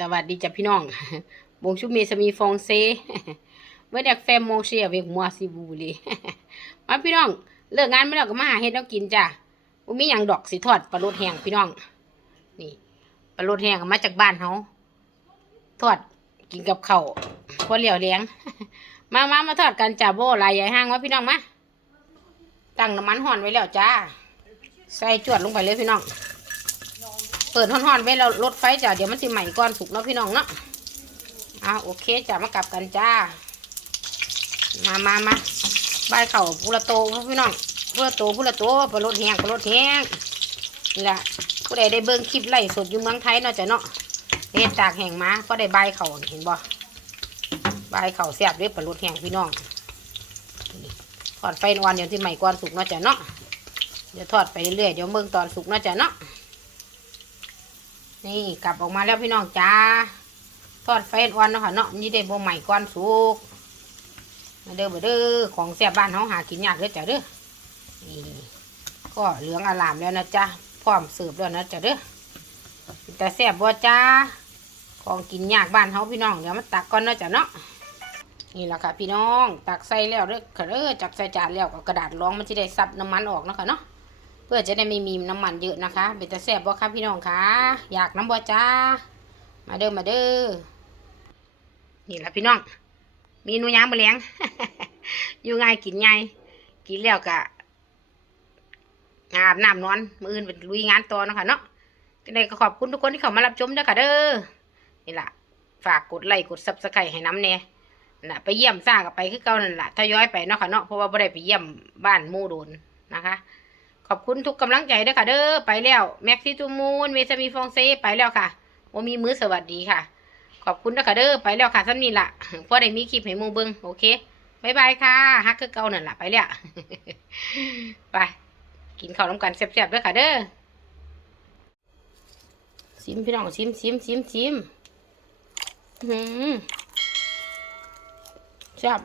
สวัสดีจ้ะพี่น้องบงชูเมสมีฟองเซเมื่อเด็กแฟมมองเชียเวกมัวซิบูเลยมาพี่น้อง เลิกงานไม่แล้วก็มาหาเฮ็ดแล้วกินจ้ะบ่มีหยังดอกสิทอดปลาโลดแห้งพี่น้อง นี่ปลาโลดแห้งเอามาจากบ้านเฮาทอดกินกับข้าวพอเหลียวเลี้ยง มามามาทอดกันจ้ะโบลายใหญ่ห้างวะพี่น้องมาตั้งน้ำมันห่อนไว้แล้วจ้า ใส่จวดลงไปเลยพี่น้อง เปิดห่อนๆไว้แล้วลดไฟจ้ะเดี๋ยวมันสิใหม่ก่อนสุกเนาะพี่น้องเนาะอ่าโอเคจ้ะมากลับกันจ้า มามามาบายเข่าพุละโตพี่น้องพุละโตพุละโตปลาลดแห้งปลาลดแห้งนี่แหละผู้ใดได้เบิ่งคลิปไล่สดอยู่เมืองไทยเนาะจ้ะเนาะเฮ็ดจากแห้งมาก็ได้บายเข่าเห็นบ่บายเข่าแซ่บด้วยปลาลดแห้งพี่น้องทอดไฟอ่อนเดี๋ยวที่ใหม่ก่อนสุกเนาะจ้ะเนาะเดี๋ยวทอดไปเรื่อยๆเดี๋ยวเบิ่งตอนสุกเนาะจ้ะเนาะ นี่กลับออกมาแล้วพี่น้องจ้าทอดไฟอ่อนเนาะค่ะเนาะนี่ได้บ่ใหม่ก่อนสุกมาเด้อมาเด้อของแซ่บบ้านเฮาหากินยากเด้อจ้ะเด้อนี่ก็เหลืองอลามแล้วนะจ๊ะพร้อมเสิร์ฟแล้วนะจ้ะเด้อแต่แซ่บบ่จ้าของกินยากบ้านเฮาพี่น้องเดี๋ยวมาตักก่อนเนาะจ้ะเนาะนี่แหละค่ะพี่น้องตักใส่แล้วเด้อค่ะเด้อจักใส่จานแล้วก็กระดาษรองมันจะได้ซับน้ำมันออกเนาะค่ะเนาะ เพื่อจะได้ไม่มีน้ำมันเยอะนะคะเบ็ดตะแซ่บบ่ครับพี่น้องคะอยากน้ำบ่จ้า มาเด้อมาเด้อนี่แหละพี่น้อง มีนูยางมาเลี้ยงอยู่ง่ายกินง่ายกินแล้วก็อาบน้ำนอนมืออื่นเป็นลุยงานต่อนะคะเนาะจังใดก็ขอบคุณทุกคนที่เข้ามารับชมด้วยค่ะเด้อนี่ล่ะฝากกดไลค์กดซับสไครต์ให้น้ำเนี่ยน่ะไปเยี่ยมซ่างกับไปคือเก่านั่นแหละทยอยไปเนาะค่ะเนาะเพราะว่าบ่ได้ไปเยี่ยมบ้านมู่โดนนะคะ คุณทุกกำลังใจเด้อค่ะ เด้อไปแล้วแม็กซี่ตูมูนเมซามีฟองเซไปแล้วค่ะว่ามีมือสวัสดีค่ะ ขอบคุณเด้อค่ะเด้อไปแล้วค่ะท่านนี่ละพอได้มีคลิปให้หมูเบิงโอเคบายบายค่ะฮักคือเก่านั่นล่ะไปแล้วไปกินข้าวน้ำกันแซ่บๆเด้อค่ะเด้อซิมพี่น้องซิมซิมซิมซิมอื้อหือแซ่บ